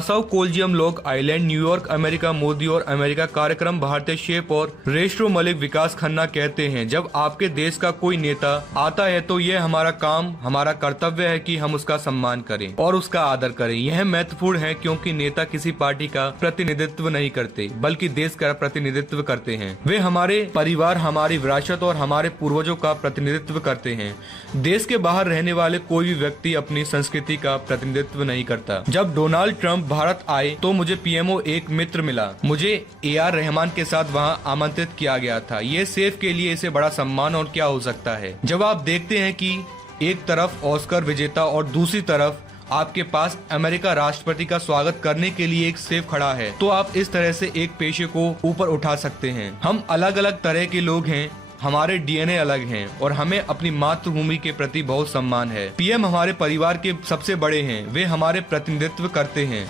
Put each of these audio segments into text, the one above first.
Nassau coliseum long island, New York, America. Modi और America कार्यक्रम भारतीय शेप और रेस्ट्रो मलिक विकास खन्ना कहते हैं, जब आपके देश का कोई नेता आता है तो यह हमारा काम, हमारा कर्तव्य है कि हम उसका सम्मान करें और उसका आदर करें। यह महत्वपूर्ण है क्योंकि नेता किसी पार्टी का प्रतिनिधित्व नहीं करते बल्कि देश का प्रतिनिधित्व करते हैं। वे हमारे परिवार, हमारी विरासत और हमारे पूर्वजों का प्रतिनिधित्व करते हैं। देश के बाहर रहने वाले कोई भी व्यक्ति अपनी संस्कृति का प्रतिनिधित्व नहीं करता। जब डोनाल्ड ट्रंप भारत आए तो मुझे पीएमओ एक मित्र मिला। मुझे AR रहमान के साथ वहां आमंत्रित किया गया था। ये सेफ के लिए इसे बड़ा सम्मान और क्या हो सकता है। जब आप देखते हैं कि एक तरफ ऑस्कर विजेता और दूसरी तरफ आपके पास अमेरिका राष्ट्रपति का स्वागत करने के लिए एक सेफ खड़ा है, तो आप इस तरह से एक पेशे को ऊपर उठा सकते हैं। हम अलग अलग तरह के लोग हैं, हमारे DNA अलग हैं और हमें अपनी मातृभूमि के प्रति बहुत सम्मान है। PM हमारे परिवार के सबसे बड़े हैं, वे हमारे प्रतिनिधित्व करते हैं।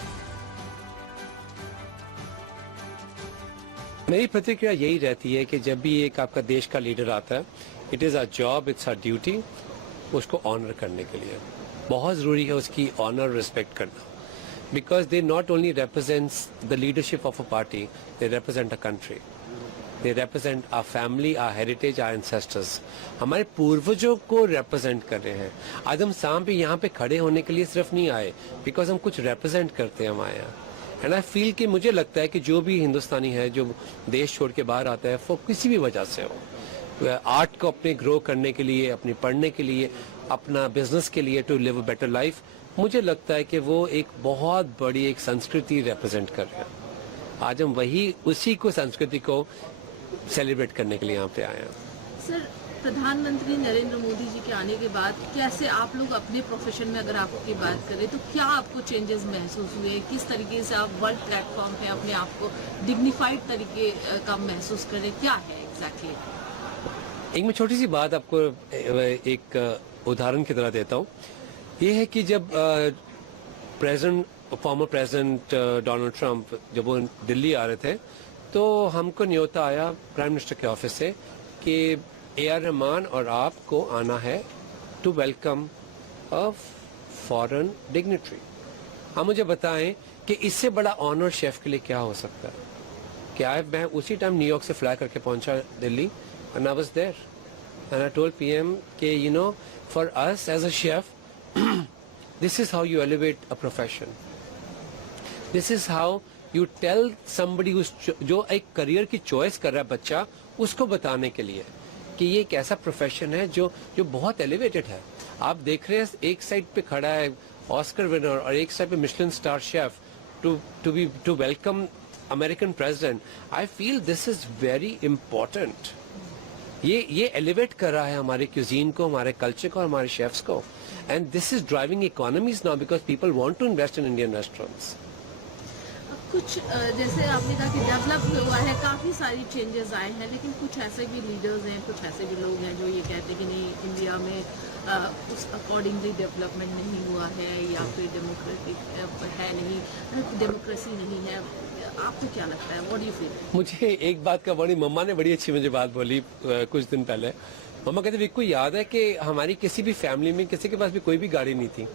मेरी प्रतिक्रिया यही रहती है कि जब भी एक आपका देश का लीडर आता है, it is our job, it's our duty उसको ऑनर करने के लिए। बहुत ज़रूरी है उसकी ऑनर रिस्पेक्ट करना, because they not only represents the leadership of a party, they represent a country, they represent our family, our heritage, our ancestors. हमारे पूर्वजों को रिप्रेजेंट कर रहे हैं। आज हम शाम पे यहाँ पे खड़े होने के लिए सिर्फ नहीं आए, बिकॉज हम कुछ रिप्रेजेंट करते हैं हमारे यहाँ। एंड आई फील कि मुझे लगता है कि जो भी हिंदुस्तानी है जो देश छोड़ के बाहर आता है, वो किसी भी वजह से हो, आर्ट को अपने ग्रो करने के लिए, अपने पढ़ने के लिए, अपना बिजनेस के लिए, to live a better life, मुझे लगता है कि वो एक बहुत बड़ी एक संस्कृति रिप्रेजेंट कर रहे हैं। आज हम उसी को संस्कृति को सेलिब्रेट करने के लिए यहाँ पे आए हैं। सर, प्रधानमंत्री नरेंद्र मोदी जी के आने के बाद कैसे आप लोग अपने प्रोफेशन में अगर आपकी बात करें तो क्या आपको चेंजेस महसूस हुए? किस तरीके से आप वर्ल्ड प्लेटफॉर्म पे अपने आप को डिग्निफाइड तरीके का महसूस करें? क्या है एग्जैक्टली? एक मैं छोटी सी बात आपको एक उदाहरण की तरह देता हूँ। ये है कि जब फॉर्मर प्रेसिडेंट डोनाल्ड ट्रंप जब वो दिल्ली आ रहे थे, तो हमको न्योता आया प्राइम मिनिस्टर के ऑफिस से कि AR रहमान और आपको आना है to welcome a foreign dignitary. आप मुझे बताएं कि इससे बड़ा ऑनर शेफ के लिए क्या हो सकता है? क्या मैं उसी टाइम न्यूयॉर्क से फ्लाई करके पहुंचा Delhi, and I was there and I told PM कि you know for us as a chef this is how you elevate a profession, this is how you tell somebody जो एक career की choice कर रहा है बच्चा, उसको बताने के लिए कि ये एक ऐसा प्रोफेशन है जो बहुत एलिवेटेड है। आप देख रहे हैं एक साइड पे खड़ा है ऑस्कर विनर और एक साइड पे Michelin star chef to welcome American president. I feel this is very important. ये एलिवेट कर रहा है हमारे क्यूजीन को, हमारे कल्चर को, हमारे शेफ्स को, and this is driving economies now because people want to invest in Indian restaurants. कुछ जैसे आपने कहा कि डेवलप हुआ है, काफ़ी सारी चेंजेस आए हैं, लेकिन कुछ ऐसे भी लीडर्स हैं, कुछ ऐसे भी लोग हैं जो ये कहते हैं कि नहीं, इंडिया में उस अकॉर्डिंगली डेवलपमेंट नहीं हुआ है या फिर डेमोक्रेटिक है नहीं, डेमोक्रेसी नहीं है। आपको क्या लगता है? What do you feel? मुझे एक बात का बड़ी मम्मा ने बड़ी अच्छी मुझे बात बोली कुछ दिन पहले। मम्मा कहते विक्कू, याद है कि हमारी किसी भी फैमिली में किसी के पास भी कोई भी गाड़ी नहीं थी,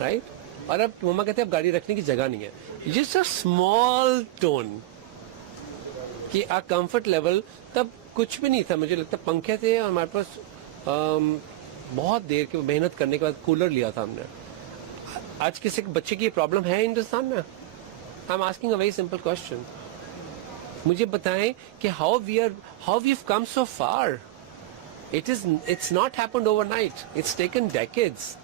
राइट? और अब मम्मा कहते हैं अब गाड़ी रखने की जगह नहीं है। जस्ट अ स्मॉल टोन कि आ कंफर्ट लेवल तब कुछ भी नहीं था। मुझे लगता पंखे थे और हमारे पास बहुत देर की मेहनत करने के बाद कूलर लिया था हमने। आज किसी बच्चे की प्रॉब्लम है हिंदुस्तान में? I am asking a very simple question. मुझे बताएं कि how we come so far. It's not happened overnight, it's taken decades,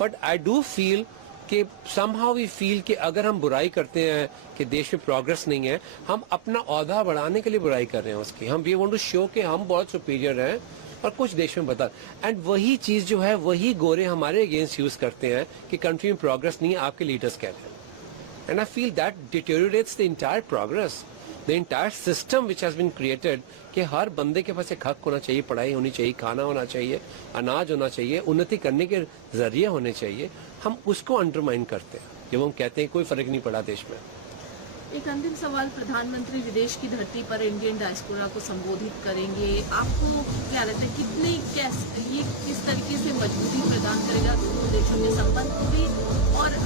but I do feel कि somehow we feel कि अगर हम बुराई करते हैं कि देश में प्रोग्रेस नहीं है, हम अपना औहदा बढ़ाने के लिए बुराई कर रहे हैं उसकी। हम वी वांट टू शो कि हम बहुत सुपीरियर हैं और कुछ देश में बता, एंड वही चीज जो है वही गोरे हमारे अगेंस्ट यूज करते हैं कि कंट्री में प्रोग्रेस नहीं है, आपके लीडर्स कहते हैं। And I feel that deteriorates the entire progress, the entire system which has been created कि हर बंदे के पास एक हक होना चाहिए, पढ़ाई होनी चाहिए, खाना होना चाहिए, अनाज होना चाहिए, उन्नति करने के जरिए होने चाहिए। हम उसको अंडरमाइन करते हैं जब हम कहते हैं कोई फर्क नहीं पड़ा देश में। एक अंतिम सवाल, प्रधानमंत्री विदेश की धरती पर इंडियन डायस्पोरा को संबोधित करेंगे, आपको क्या लगता है ये किस तरीके से मजबूती प्रदान करेगा दोनों देशों के संबंध को भी, और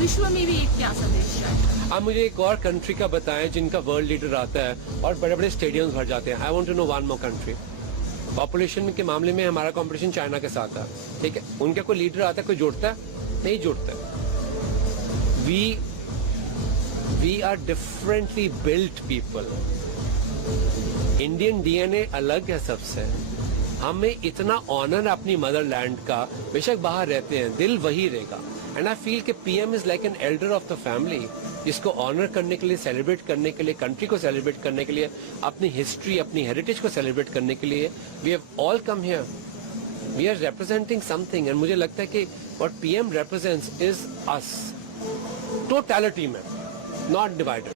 विश्व में भी एक क्या संदेश जाएगा? आप मुझे एक और कंट्री का बताएं जिनका वर्ल्ड लीडर आता है और बड़े बड़े स्टेडियम्स भर जाते हैं। I want to know one more country. Population के मामले में हमारा कंपटीशन चाइना के साथ है, ठीक है। उनका कोई लीडर आता है, कोई जोड़ता है? नहीं जोड़ता है। We are differently built people. Indian DNA अलग है सबसे। हमें इतना ऑनर अपनी मदरलैंड का, बेशक बाहर रहते हैं, दिल वही रहेगा। एंड आई फील कि PM is like an elder of the family, जिसको ऑनर करने के लिए, सेलिब्रेट करने के लिए, कंट्री को सेलिब्रेट करने के लिए, अपनी हिस्ट्री, अपनी हेरिटेज को सेलिब्रेट करने के लिए we have all come here. We are representing something and मुझे लगता है कि what PM represents is us, totality में, नॉट डिवाइडेड।